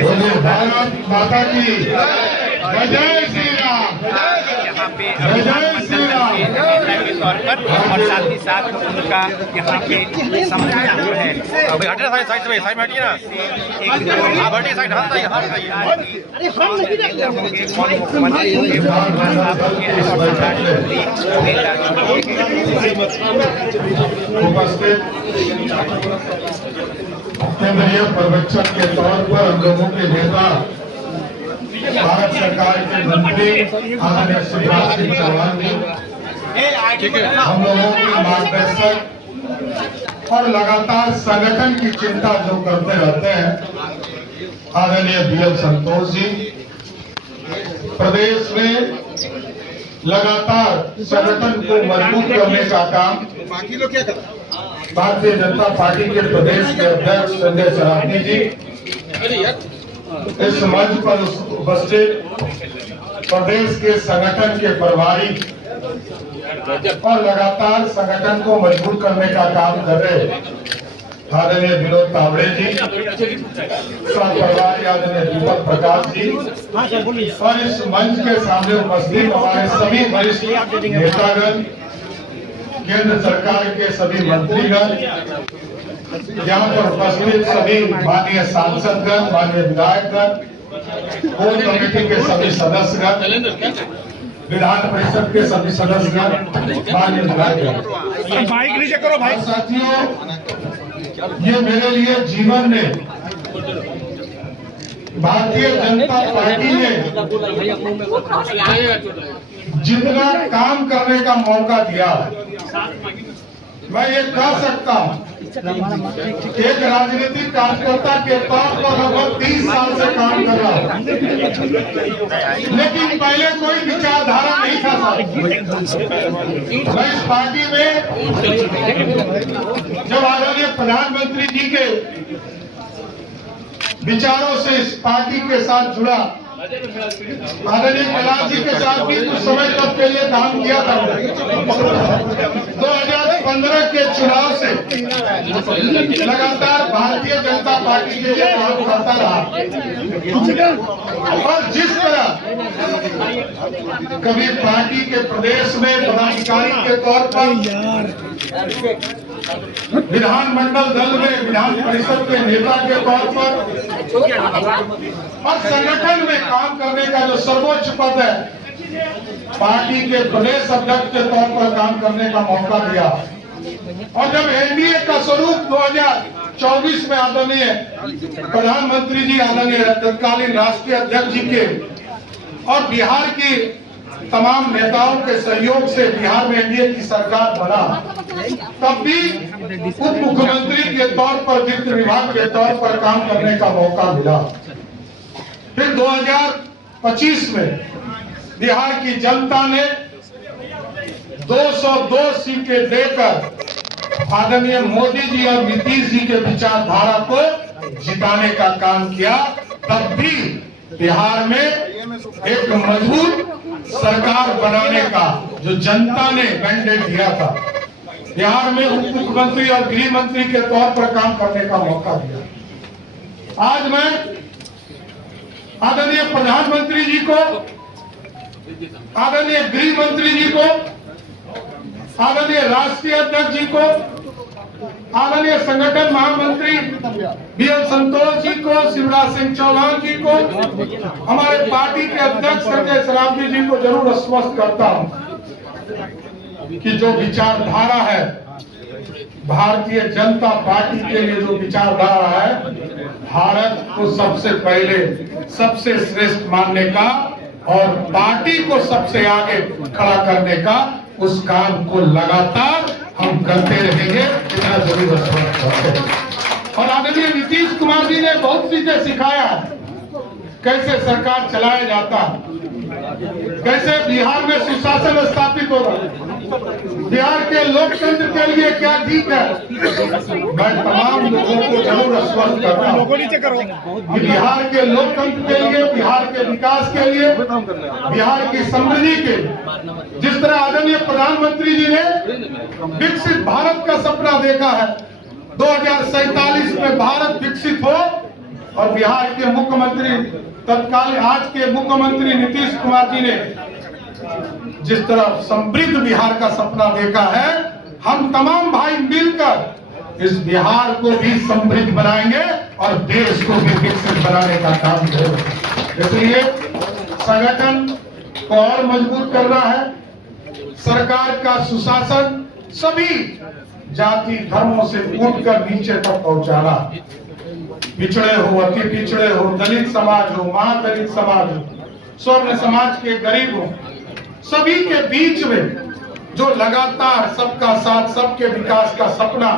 बोलिए भारत माता की जय श्री राम। यहाँ पे मंडल नेता के तौर पर और साथ ही साथ उनका यहाँ पे सम्मान जो है उपस्थित केंद्रीय पर्यवेक्षक के तौर पर हम लोगों के नेता भारत सरकार के मंत्री आदरणीय शिवराज सिंह चौहान जी, हम लोगों के मार्गदर्शक और लगातार संगठन की चिंता जो करते रहते हैं आदरणीय बीएल संतोष जी, प्रदेश में लगातार संगठन को मजबूत करने का काम भारतीय जनता पार्टी के प्रदेश के अध्यक्ष संजय सरावगी जी इस मंच पर उपस्थित प्रदेश के संगठन के प्रभारी और लगातार संगठन को मजबूत करने का काम कर रहे आदरणीय विनोद तावड़े जी, प्रभारी आदरणीय दीपक प्रकाश जी और इस मंच के सामने उपस्थित हमारे सभी वरिष्ठ नेतागण, केंद्र सरकार के सभी मंत्रीगण, यहाँ पर उपस्थित सभी माननीय सांसदगण, माननीय विधायकगण, कोर कमेटी के सभी सदस्यगण, विधान परिषद के सभी सदस्यगण, माननीय विधायकगण, माइक नीचे करो भाई। साथियों, ये मेरे लिए जीवन ने भारतीय जनता पार्टी ने जितना काम करने का मौका दिया, मैं ये कह सकता हूँ एक राजनीतिक कार्यकर्ता के तौर पर लगभग 30 साल से काम कर रहा हूँ, लेकिन पहले कोई विचारधारा नहीं था। मैं इस पार्टी में जब आदरणीय प्रधानमंत्री जी के विचारों से इस पार्टी के साथ जुड़ा, आदरणीय कलाम जी के साथ भी कुछ समय तक के लिए काम किया था। 2015 के चुनाव से लगातार भारतीय जनता पार्टी के लिए काम करता रहा और जिस तरह कभी पार्टी के प्रदेश में पदाधिकारी के तौर पर, विधानमंडल दल में विधान परिषद के नेता के तौर पर और संगठन में काम करने का जो सर्वोच्च पद है, पार्टी के प्रदेश अध्यक्ष के तौर पर काम करने का मौका दिया। और जब एनडीए का स्वरूप 2024 में आदरणीय प्रधानमंत्री जी, आदरणीय तत्कालीन राष्ट्रीय अध्यक्ष जी के और बिहार की तमाम नेताओं के सहयोग से बिहार में एनडीए की सरकार बना, तब भी उप मुख्यमंत्री के तौर पर, वित्त विभाग के तौर पर काम करने का मौका मिला। फिर 2025 में बिहार की जनता ने 202 सीटें देकर आदरणीय मोदी जी और नीतीश जी के विचारधारा को जिताने का काम किया। तब भी बिहार में एक मजबूत सरकार बनाने का जो जनता ने मैंडेट दिया था, बिहार में उप मुख्यमंत्री और गृह मंत्री के तौर पर काम करने का मौका दिया। आज मैं आदरणीय प्रधानमंत्री जी को, आदरणीय गृह मंत्री जी को, आदरणीय राष्ट्रीय अध्यक्ष जी को, आदरणीय संगठन महामंत्री बीएल संतोष जी को, शिवराज सिंह चौहान जी को, हमारे पार्टी के अध्यक्ष संजय सरावगी जी को जरूर आश्वस्त करता हूं कि जो विचारधारा है, भारतीय जनता पार्टी के लिए जो विचारधारा है, भारत को सबसे पहले सबसे श्रेष्ठ मानने का और पार्टी को सबसे आगे खड़ा करने का, उस काम को लगातार हम करते रहेंगे, इतना जरूर आश्वस्त। और आदरणीय नीतीश कुमार जी ने बहुत चीजें सिखाया, कैसे सरकार चलाया जाता, कैसे बिहार में सुशासन स्थापित होगा, बिहार के लोकतंत्र के लिए क्या ठीक है। मैं तमाम लोगों को जरूर आश्वस्त करता हूं कि बिहार के लोकतंत्र के लिए, बिहार के विकास के लिए, बिहार की समृद्धि के, जिस तरह आदरणीय प्रधानमंत्री जी ने विकसित भारत का सपना देखा है, 2047 में भारत विकसित हो, और बिहार के मुख्यमंत्री तत्काल आज के मुख्यमंत्री नीतीश कुमार जी ने जिस तरह समृद्ध बिहार का सपना देखा है, हम तमाम भाई मिलकर इस बिहार को भी समृद्ध बनाएंगे और देश को भी विकसित बनाने का काम करेंगे। इसलिए संगठन को और मजबूत करना है, सरकार का सुशासन सभी जाति धर्मों से उठकर नीचे तक पहुंचाना, पिछड़े हो, अति पिछड़े हो, दलित समाज हो, महादलित समाज हो, स्वर्ण समाज के गरीब हो, सभी के बीच में जो लगातार सबका साथ सबके विकास का सपना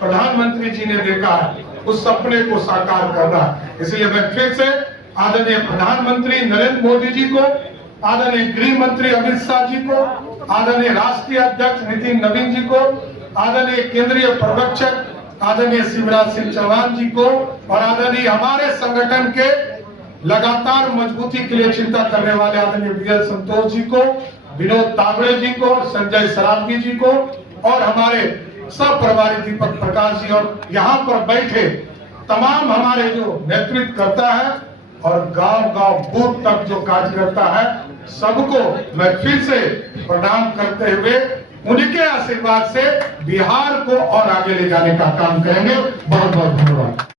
प्रधानमंत्री जी ने देखा है, उस सपने को साकार करना। इसलिए मैं फिर से आदरणीय प्रधानमंत्री नरेंद्र मोदी जी को, आदरणीय गृह मंत्री अमित शाह जी को, आदरणीय राष्ट्रीय अध्यक्ष नितिन नवीन जी को, आदरणीय केंद्रीय पर्यवेक्षक आदरणीय शिवराज सिंह चौहान जी को और आदरणीय हमारे संगठन के लगातार मजबूती के लिए चिंता करने वाले आदरणीय बीएल संतोष जी को, विनोद तावड़े जी को, संजय सरावगी जी को और हमारे सब प्रभारी दीपक प्रकाश जी और यहाँ पर बैठे तमाम हमारे जो नेतृत्व करता है और गांव-गांव बूथ तक जो कार्य करता है, सबको मैं फिर से प्रणाम करते हुए उनके आशीर्वाद से बिहार को और आगे ले जाने का काम करेंगे। बहुत बहुत धन्यवाद।